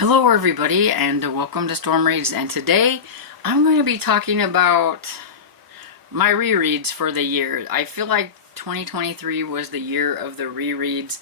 Hello everybody and welcome to Storm Reads, and today I'm going to be talking about my rereads for the year. I feel like 2023 was the year of the rereads,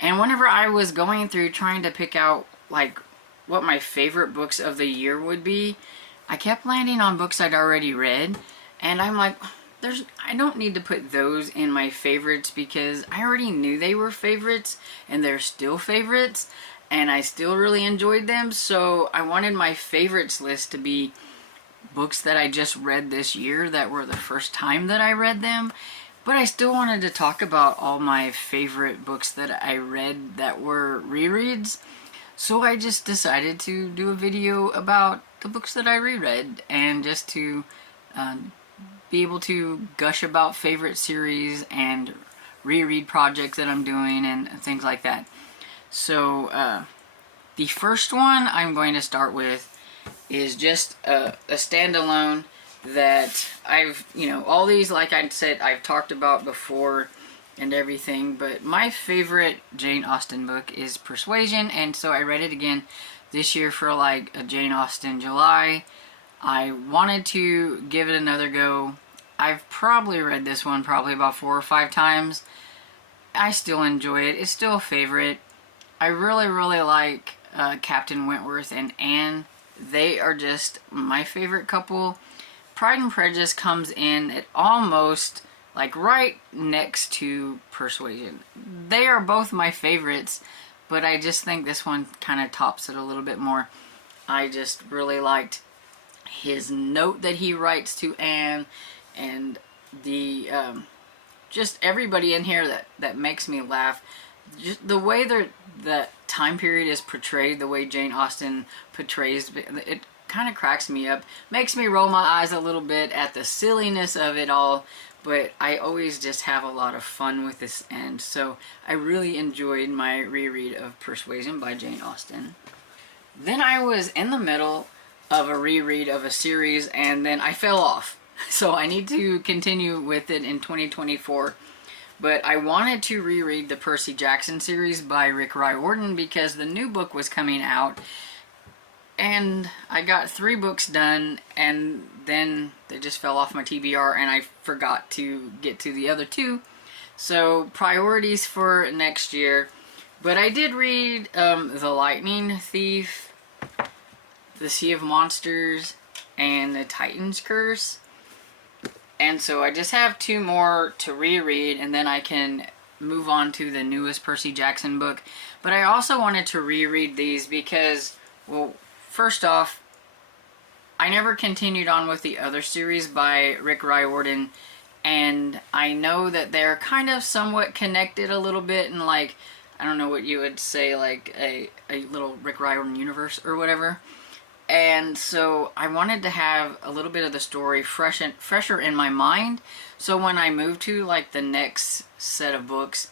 and whenever I was going through trying to pick out like what my favorite books of the year would be, I kept landing on books I'd already read, and I'm like, I don't need to put those in my favorites because I already knew they were favorites and they're still favorites. And I still really enjoyed them, so I wanted my favorites list to be books that I just read this year that were the first time that I read them. But I still wanted to talk about all my favorite books that I read that were rereads. So I just decided to do a video about the books that I reread, and just to be able to gush about favorite series and reread projects that I'm doing and things like that. So, the first one I'm going to start with is just a standalone that I've, all these, like I said, I've talked about before and everything, but my favorite Jane Austen book is Persuasion, and so I read it again this year for like a Jane Austen July. I wanted to give it another go. I've probably read this one probably about 4 or 5 times. I still enjoy it. It's still a favorite. I really like Captain Wentworth and Anne. They are just my favorite couple. Pride and Prejudice comes in at almost like right next to Persuasion. They are both my favorites, but I just think this one kind of tops it a little bit more. I just really liked his note that he writes to Anne, and the just everybody in here that makes me laugh. Just the way that time period is portrayed, the way Jane Austen portrays it, kind of cracks me up. Makes me roll my eyes a little bit at the silliness of it all, but I always just have a lot of fun with this end. So I really enjoyed my reread of Persuasion by Jane Austen. Then I was in the middle of a reread of a series, and then I fell off. So I need to continue with it in 2024. But I wanted to reread the Percy Jackson series by Rick Riordan because the new book was coming out, and I got 3 books done, and then they just fell off my TBR and I forgot to get to the other 2. So priorities for next year. But I did read The Lightning Thief, The Sea of Monsters, and The Titan's Curse. And so I just have 2 more to reread, and then I can move on to the newest Percy Jackson book. But I also wanted to reread these because, well, first off, I never continued on with the other series by Rick Riordan, and I know that they're kind of somewhat connected a little bit, and like, I don't know what you would say, like a little Rick Riordan universe or whatever. And so I wanted to have a little bit of the story fresher in my mind. So when I moved to like the next set of books,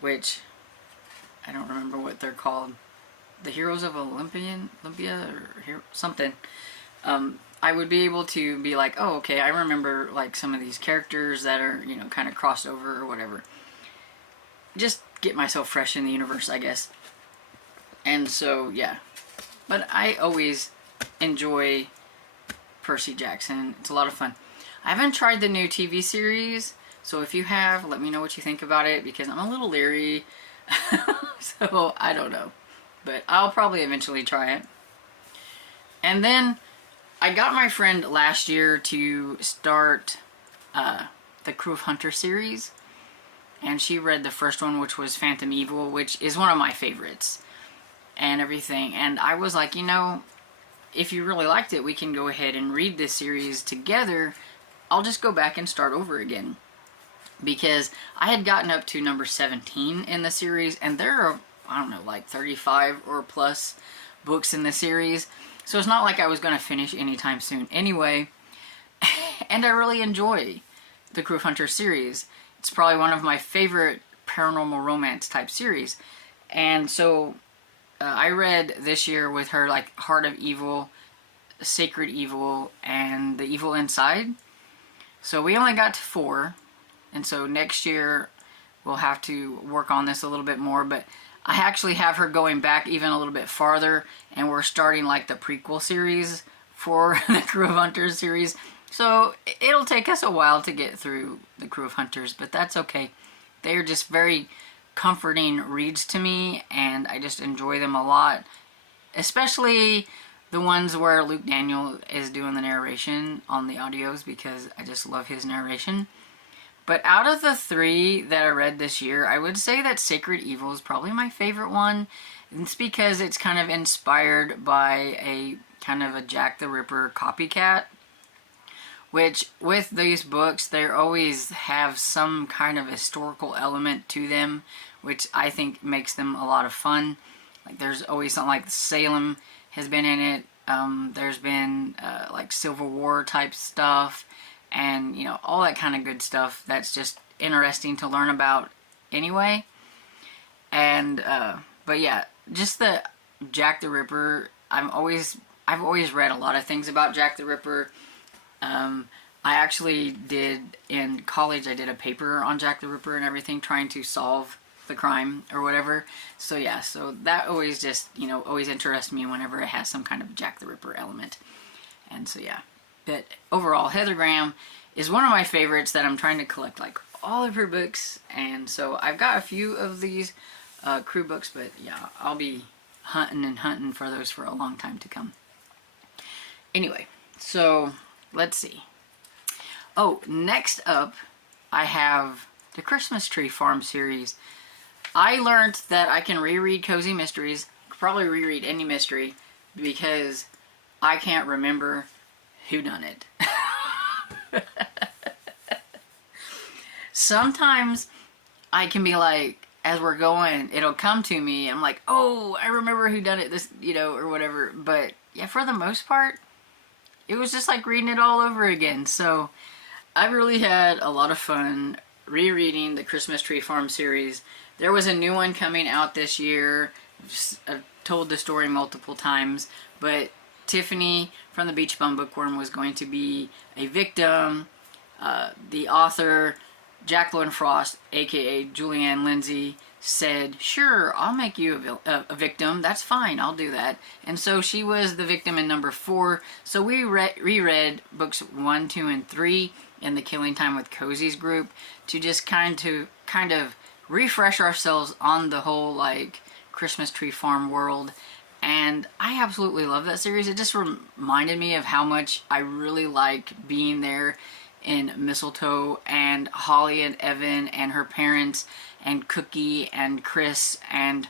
which I don't remember what they're called, The Heroes of Olympia or something, I would be able to be like, oh, okay, I remember like some of these characters that are, kind of crossed over or whatever. Just get myself fresh in the universe, I guess. And so, yeah. But I always enjoy Percy Jackson. It's a lot of fun. I haven't tried the new TV series, so if you have, let me know what you think about it, because I'm a little leery. So I don't know, but I'll probably eventually try it. And then I got my friend last year to start the Crew of Hunter series, and she read the first one, which was Phantom Evil, which is one of my favorites and everything. And I was like, if you really liked it, we can go ahead and read this series together. I'll just go back and start over again. Because I had gotten up to number 17 in the series, and there are, I don't know, like 35 or plus books in the series. So it's not like I was going to finish anytime soon anyway. And I really enjoy the Crew of Hunter series. It's probably one of my favorite paranormal romance type series. And so I read this year with her like Heart of Evil, Sacred Evil, and The Evil Inside. So we only got to 4, and so next year we'll have to work on this a little bit more, but I actually have her going back even a little bit farther, and we're starting like the prequel series for the Crew of Hunters series. So it'll take us a while to get through the Crew of Hunters, but that's okay. They're just very comforting reads to me, and I just enjoy them a lot. Especially the ones where Luke Daniel is doing the narration on the audios, because I just love his narration. But out of the 3 that I read this year, I would say that Sacred Evil is probably my favorite one. It's because it's kind of inspired by a kind of a Jack the Ripper copycat. Which, with these books, they always have some kind of historical element to them, which I think makes them a lot of fun. Like, there's always something like Salem has been in it. There's been, like, Civil War type stuff. And, you know, all that kind of good stuff that's just interesting to learn about anyway. And, but yeah, just the Jack the Ripper, I've always read a lot of things about Jack the Ripper. I actually did, in college, I did a paper on Jack the Ripper and everything, trying to solve the crime or whatever. So yeah, so that always just, you know, always interests me whenever it has some kind of Jack the Ripper element. And so yeah. But overall, Heather Graham is one of my favorites that I'm trying to collect, like, all of her books. And so I've got a few of these Crew books, but yeah, I'll be hunting and hunting for those for a long time to come. Anyway, so let's see. Oh, next up, I have the Christmas Tree Farm series. I learned that I can reread Cozy Mysteries, probably reread any mystery, because I can't remember who done it. Sometimes I can be like, as we're going, it'll come to me. I'm like, oh, I remember who done it, this, you know, or whatever. But yeah, for the most part, it was just like reading it all over again. So I've really had a lot of fun rereading the Christmas Tree Farm series. There was a new one coming out this year. I've told the story multiple times, but Tiffany from the Beach Bum Bookworm was going to be a victim. The author, Jacqueline Frost, aka Julianne Lindsay, said, sure, I'll make you a victim. That's fine, I'll do that. And so she was the victim in number 4. So we reread books 1, 2, and 3 in the Killing Time with Cozy's group to just kind of refresh ourselves on the whole, like, Christmas Tree Farm world. And I absolutely love that series. It just reminded me of how much I really like being there in Mistletoe, and Holly and Evan and her parents and Cookie and Chris and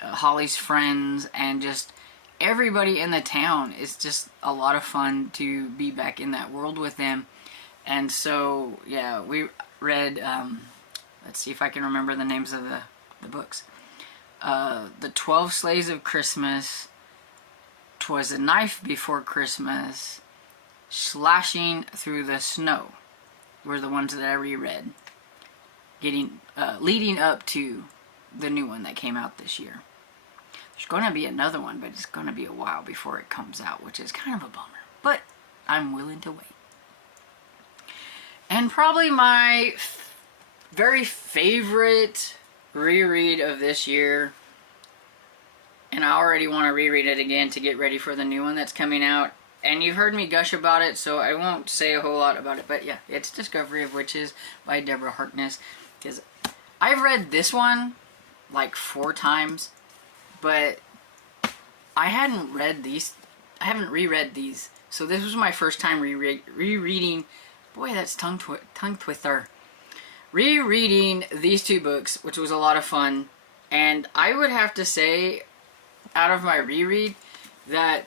Holly's friends and just everybody in the town. It's just a lot of fun to be back in that world with them. And so, yeah, we read, let's see if I can remember the names of the books. The 12 Sleighs of Christmas, 'Twas a Knife Before Christmas, Slashing Through the Snow were the ones that I reread, leading up to the new one that came out this year. There's going to be another one, but it's going to be a while before it comes out, which is kind of a bummer, but I'm willing to wait. And probably my very favorite reread of this year, and I already want to reread it again to get ready for the new one that's coming out. And you've heard me gush about it, so I won't say a whole lot about it. But yeah, it's Discovery of Witches by Deborah Harkness. Because I've read this one like 4 times, but I hadn't read these. I haven't reread these. So this was my first time rereading. Boy, that's tongue twister. Rereading these 2 books, which was a lot of fun. And I would have to say, out of my reread, that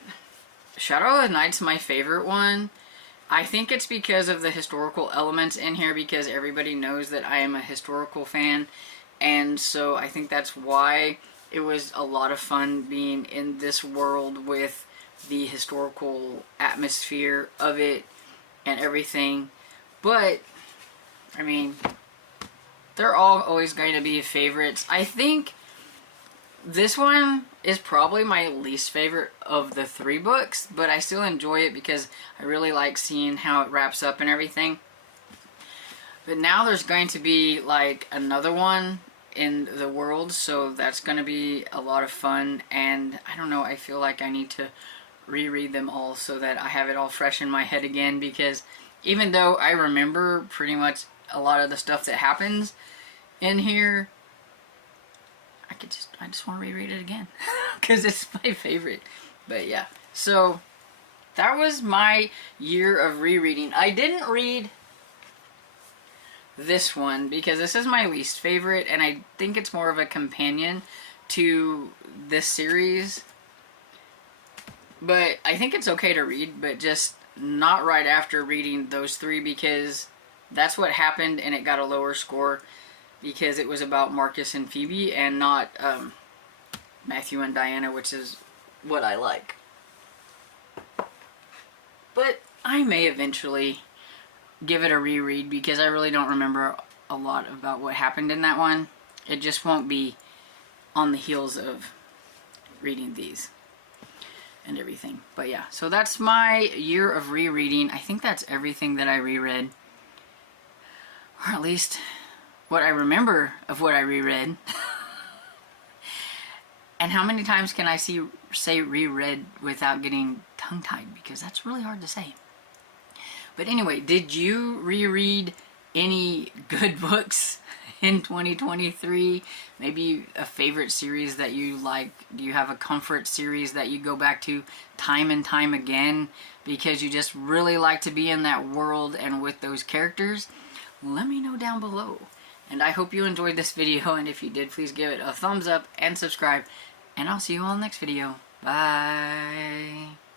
Shadow of the Night's my favorite one. I think it's because of the historical elements in here, because everybody knows that I am a historical fan. And so I think that's why it was a lot of fun being in this world with the historical atmosphere of it and everything. But, I mean, they're all always going to be favorites. I think this one is probably my least favorite of the 3 books, but I still enjoy it because I really like seeing how it wraps up and everything. But now there's going to be like another one in the world, so that's going to be a lot of fun. And I don't know, I feel like I need to reread them all so that I have it all fresh in my head again, because even though I remember pretty much a lot of the stuff that happens in here, I just want to reread it again because it's my favorite. But yeah, so that was my year of rereading. I didn't read this one because this is my least favorite, and I think it's more of a companion to this series. But I think it's okay to read, but just not right after reading those three, because that's what happened and it got a lower score, because it was about Marcus and Phoebe and not Matthew and Diana, which is what I like. But I may eventually give it a reread because I really don't remember a lot about what happened in that one. It just won't be on the heels of reading these and everything. But yeah, so that's my year of rereading. I think that's everything that I reread, or at least what I remember of what I reread. And how many times can I say reread without getting tongue-tied, because that's really hard to say. But anyway, did you reread any good books in 2023? Maybe a favorite series that you like? Do you have a comfort series that you go back to time and time again because you just really like to be in that world and with those characters? Let me know down below. And I hope you enjoyed this video, and if you did, please give it a thumbs up and subscribe, and I'll see you all in the next video. Bye.